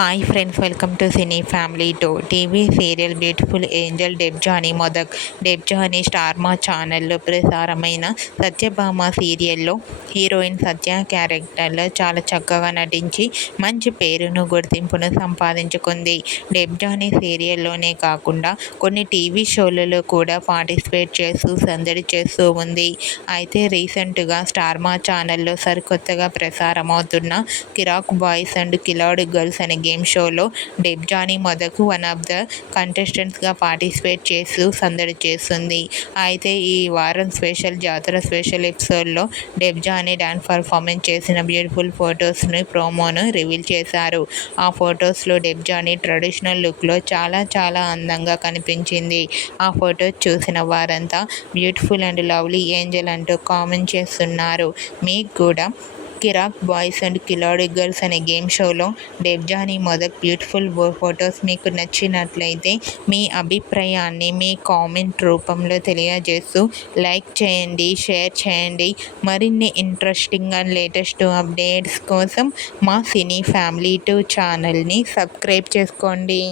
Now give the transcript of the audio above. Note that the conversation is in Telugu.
Hi friends, welcome to cine family two. TV serial beautiful angel Debjani Modak. Debjani star Maa ఛానల్లో ప్రసారమైన సత్యభామ సీరియల్లో హీరోయిన్ సత్య క్యారెక్టర్లో చాలా చక్కగా నటించి మంచి పేరును గుర్తింపును సంపాదించుకుంది. డెబ్జానీ సీరియల్లోనే కాకుండా కొన్ని టీవీ షోలలో కూడా పార్టిసిపేట్ చేస్తూ సందడి చేస్తూ ఉంది. అయితే రీసెంట్గా స్టార్ మా ఛానల్లో సరికొత్తగా ప్రసారమవుతున్న Kiraak boys and Khiladi girls అనే గేమ్ షోలో Debjani Modak one of the కంటెస్టెంట్స్గా పార్టిసిపేట్ చేస్తూ సందడి చేస్తుంది. అయితే ఈ వారం జాతర స్పెషల్ ఎపిసోడ్లో డెబ్జానీ డాన్స్ పర్ఫార్మెన్స్ చేసిన బ్యూటిఫుల్ ఫొటోస్ని ప్రోమోను రివీల్ చేశారు. ఆ ఫొటోస్లో డెబ్జానీ ట్రెడిషనల్ లుక్లో చాలా చాలా అందంగా కనిపించింది. ఆ ఫొటోస్ చూసిన వారంతా బ్యూటిఫుల్ అండ్ లవ్లీ ఏంజల్ అంటూ కామెంట్ చేస్తున్నారు. మీకు కూడా కిరాక్ బాయ్స్ అండ్ కిలాడి గర్ల్స్ అనే గేమ్ షోలో డెబ్జానీ మొదక్ బ్యూటిఫుల్ ఫొటోస్ మీకు నచ్చినట్లయితే మీ అభిప్రాయాన్ని మీ కామెంట్ రూపంలో తెలియజేస్తూ లైక్ చేయండి, షేర్ చేయండి. మరిన్ని ఇంట్రెస్టింగ్ అండ్ లేటెస్ట్ అప్డేట్స్ కోసం మా సినీ ఫ్యామిలీ 2 ఛానల్ని సబ్స్క్రైబ్ చేసుకోండి.